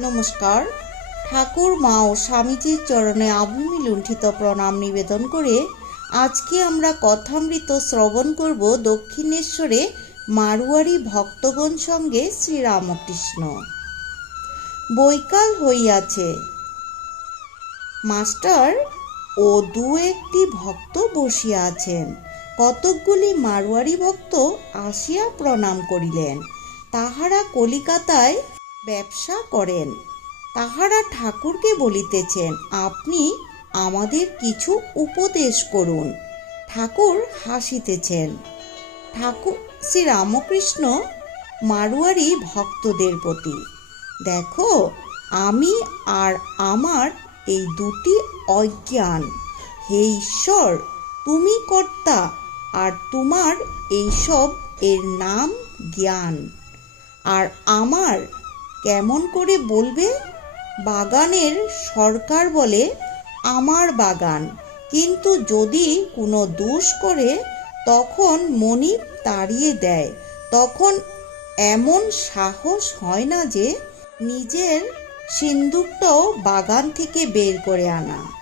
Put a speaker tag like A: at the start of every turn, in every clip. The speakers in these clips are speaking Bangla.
A: নমস্কার। ঠাকুর মা ও স্বামীজির চরণে আভূমি লুণ্ঠিত প্রণাম নিবেদন করে আজকে আমরা কথামৃত শ্রবণ করব দক্ষিণেশ্বরে মারোয়ারি ভক্তগণ সঙ্গে শ্রীরামকৃষ্ণ। বৈকাল হইয়াছে। মাস্টার ও দু একটি ভক্ত বসিয়া আছেন। কতকগুলি মারোয়ারি ভক্ত আসিয়া প্রণাম করিলেন। তাহারা কলিকাতায় ব্যবসা করেন। তাহারা ঠাকুরকে বলিতেছেন, আপনি আমাদের কিছু উপদেশ করুন। ঠাকুর হাসিতেছেন। ঠাকুর শ্রী রামকৃষ্ণ মারোয়ারি ভক্তদের প্রতি, দেখো, আমি আর আমার এই দুটি অজ্ঞান। হে ঈশ্বর, তুমি কর্তা আর তোমার এইসব এর নাম জ্ঞান। আর আমার কেমন করে বলবে? বাগানের সরকার বলে, আমার বাগান। কিন্তু যদি কোনো দোষ করে, তখন মনিব তাড়িয়ে দেয়। তখন এমন সাহস হয় না যে, নিজের সিন্দুকটাও বাগান থেকে বের করে আনা।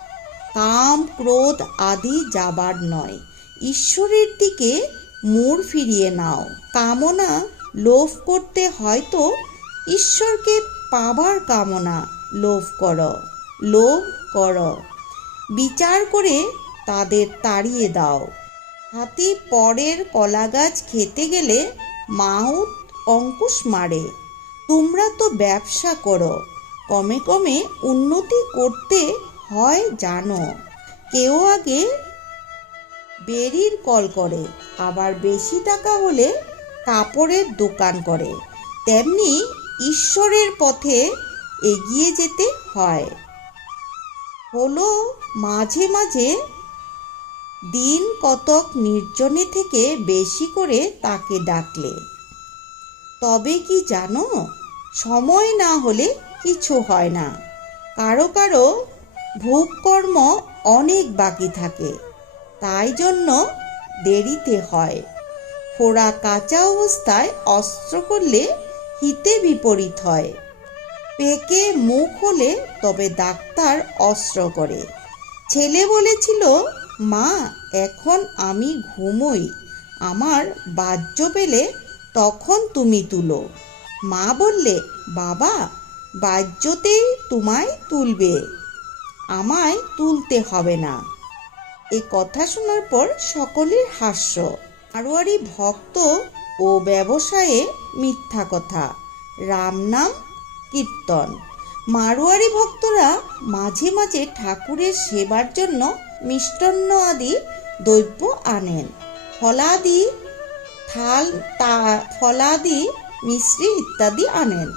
A: কাম, ক্রোধ আদি যাবার নয়। ঈশ্বরের দিকে মুড় ফিরিয়ে নাও। কামনা লোভ করতে হয়তো ঈশ্বরকে পাবার কামনা লোভ কর লোভ কর। বিচার করে তাদের তাড়িয়ে দাও। হাতি পরের কলাগাছ খেতে গেলে মাউত অঙ্কুশ মারে। তোমরা তো ব্যবসা করো, কমে কমে উন্নতি করতে হয় জানো। কেউ আগে বেরির কল করে, আবার বেশি টাকা হলে কাপড়ের দোকান করে। তেমনি ঈশ্বরের পথে এগিয়ে যেতে হয়। হলো মাঝে মাঝে দিন কতক নির্জনে থেকে বেশি করে তাকে ডাকলে। তবে কি জানো, সময় না হলে কিছু হয় না। কারও কারও ভোগকর্ম অনেক বাকি থাকে, তাই জন্য দেরিতে হয়। ফোড়া কাঁচা অবস্থায় অস্ত্র করলে হিতে বিপরীত হয়। পেকে মুখ হলে তবে ডাক্তার অস্ত্র করে। ছেলে বলেছিল, মা, এখন আমি ঘুমোই। আমার বাহ্য পেলে তখন তুমি তুলো। মা বললে, বাবা, বাহ্যতেই তোমায় তুলবে। আমায় তুলতে হবে না। এ কথা শোনার পর সকলের হাস্য। মারোয়ারি ভক্ত ও ব্যবসায়ে মিথ্যা কথা। রাম নাম কীর্তন। মারোয়ারি ভক্তরা মাঝে মাঝে ঠাকুরের সেবার জন্য মিষ্টান্ন আদি দ্রব্য আনেন। ফলাদি, থাল, তা, ফলাদি মিশ্রি ইত্যাদি আনেন।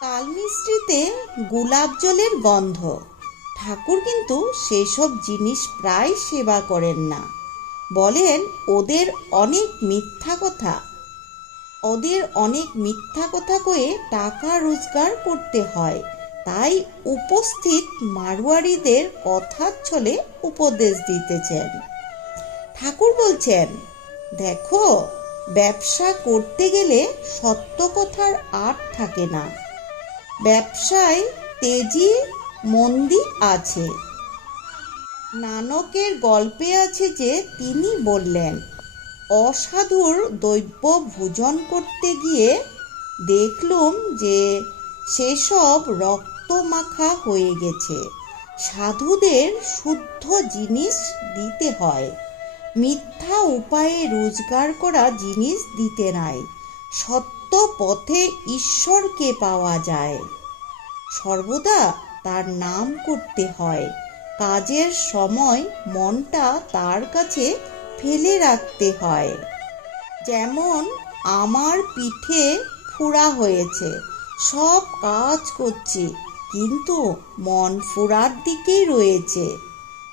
A: তাল মিশ্রিতে গোলাপ জলের গন্ধ। ঠাকুর কিন্তু সেসব জিনিস প্রায় সেবা করেন না। বলেন, ওদের অনেক মিথ্যা কথা। ওদের অনেক মিথ্যা কথা কয়ে টাকা রোজগার করতে হয়। তাই উপস্থিত মারোয়ারিদের কথার ছলে উপদেশ দিতেছেন। ঠাকুর বলছেন, দেখো, ব্যবসা করতে গেলে সত্য কথার আট থাকে না। ব্যবসায় তেজি, মন্দি আছে। নানকের গল্পে আছে যে তিনি বললেন, অসাধুর দৈব্য ভোজন করতে গিয়ে দেখলুম যে সেসব রক্ত মাখা হয়ে গেছে। সাধুদের শুদ্ধ জিনিস দিতে হয়। মিথ্যা উপায়ে রোজগার করা জিনিস দিতে নাই। সত্য পথে ঈশ্বরকে পাওয়া যায়। সর্বদা তার নাম করতে হয়। কাজের সময় মনটা তার কাছে ফেলে রাখতে হয়। যেমন আমার পিঠে ফুরা হয়েছে, সব কাজ করছি, কিন্তু মন ফুরার দিকেই রয়েছে।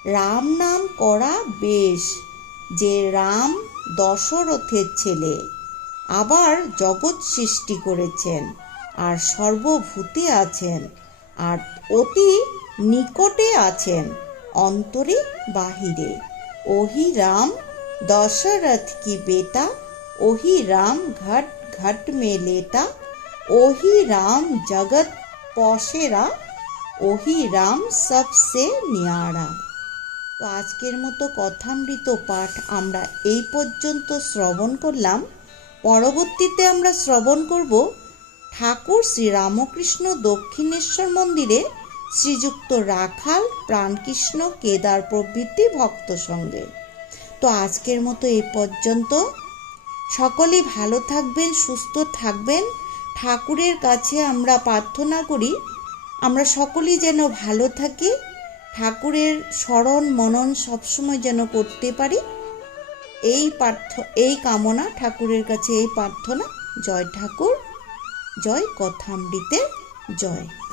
A: রাম নাম করা বেশ, যে রাম দশরথের ছেলে। আবার জগৎ সৃষ্টি করেছেন, আর সর্বভূতে আছেন, আর অতি নিকটে আছেন, অন্তরে বাহিরে। ওহি রাম দশরথ কি বেটা ওহি রাম ঘট ঘট মে লেটা ওহি রাম জগৎ পশেরা? ওহি রাম সবসে নিয়ারা। তো আজকের মতো কথামৃত পাঠ আমরা এই পর্যন্ত শ্রবণ করলাম। পরবর্তীতে আমরা শ্রবণ করব ঠাকুর শ্রীরামকৃষ্ণ দক্ষিণেশ্বর মন্দিরে শ্রীযুক্ত রাখাল, প্রাণকৃষ্ণ, কেদার প্রভৃতি ভক্ত সঙ্গে। তো আজকের মতো এই পর্যন্ত। সকলেই ভালো থাকবেন, সুস্থ থাকবেন। ঠাকুরের কাছে আমরা প্রার্থনা করি, আমরা সকলেই যেন ভালো থাকি। ঠাকুরের স্মরণ, মনন সবসময় যেন করতে পারি। এই প্রার্থ এই কামনা, ঠাকুরের কাছে এই প্রার্থনা। জয় ঠাকুর, জয় কথামৃতের জয়।